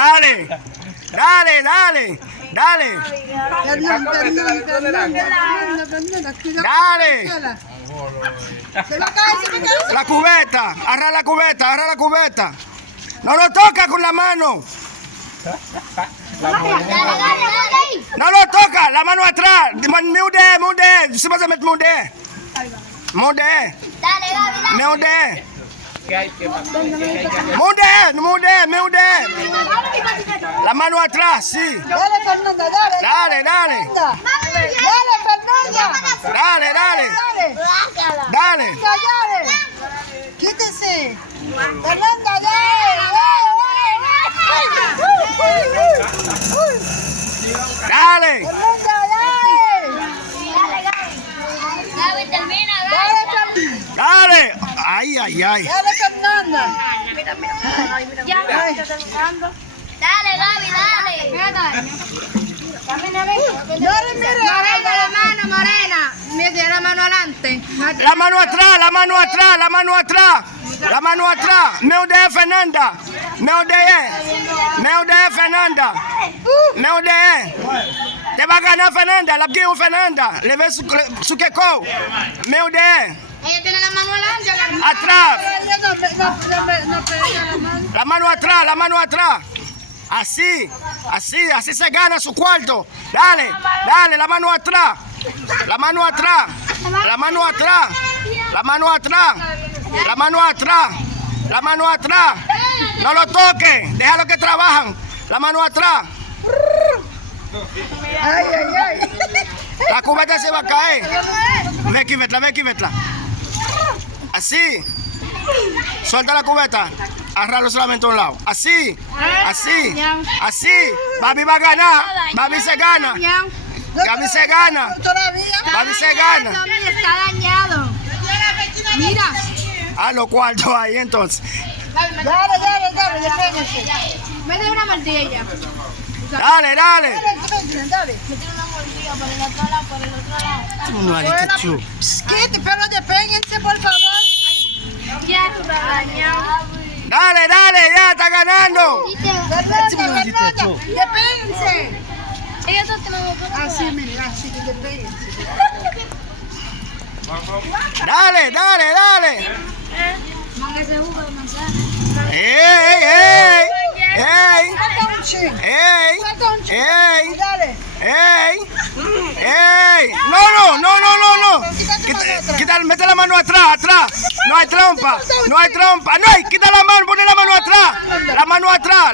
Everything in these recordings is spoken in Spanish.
Dale. Dale, dale. Dale. Dale. La cubeta. Agarra la cubeta, agarra la cubeta. No lo toca con la mano. No lo toca, la mano atrás. Mude. Se vas a meter mude. Mude. Mude. Mude. La mano atrás, sí. Dale, Fernanda, dale. Dale. Dale, Fernanda. Dale. Dale. Quítese. Fernanda, Dale. Fernanda, Gaby, termina, Dale. Ay. Dale, Fernanda. Ya, está terminando. Dale, Gaby, dale. Dale, mira. Morena, la mano, morena. Mete la mano adelante. La mano atrás. Meude Fernanda. Te va a ganar Fernanda. La quiero Fernanda. Le ves su queco. Meude. Ella tiene la mano adelante. Atrás. No pega la mano. La mano atrás. Así se gana su cuarto. Dale, la mano atrás. No lo toques, déjalo que trabajan. La mano atrás. Ay. La cubeta se va a caer. Ve aquí, vetla. Así. Suelta la cubeta. Agárralo solamente a un lado. Así. Babi va a ganar. Babi se gana. Gaby se gana. Babi se gana. Está dañado. Mira. A los cuartos ahí entonces. Dale, despéguense. Mete una martilla. Dale. Dale. Quite, pero despéguense, por favor. Ya, está dañado. Dale, ya está ganando. Fernanda, despéguense. Ellos dos tenemos que... Así, mire, así que despéguense. Dale. Manga ese jugo de manzana. ¡Ey! Falta un chin. Dale. No. Mete la mano atrás. No hay trampa. No, quita la mano, pone la mano atrás. La mano atrás.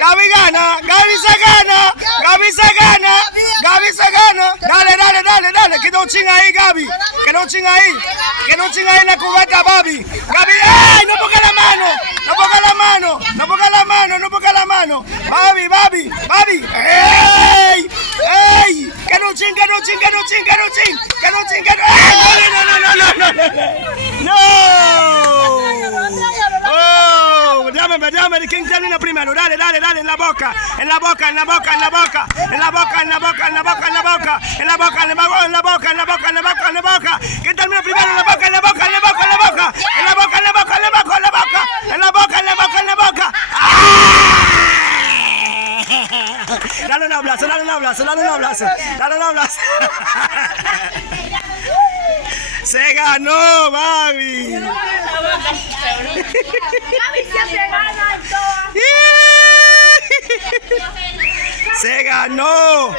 Gaby gana. Gaby se gana. Dale. Quita un ching ahí, Gaby. Que no ching ahí en la cubeta, Babi. Gaby, ¡ay! No ponga la mano. Babi. ¡Ey! Que no ching. No. Oh, déjame, ¿quién termina primero? Dale, en la boca. ¿Quién termina primero? En la boca. Dale un abrazo. Se ganó, Babi. Gaby siempre gana en todas. Se ganó.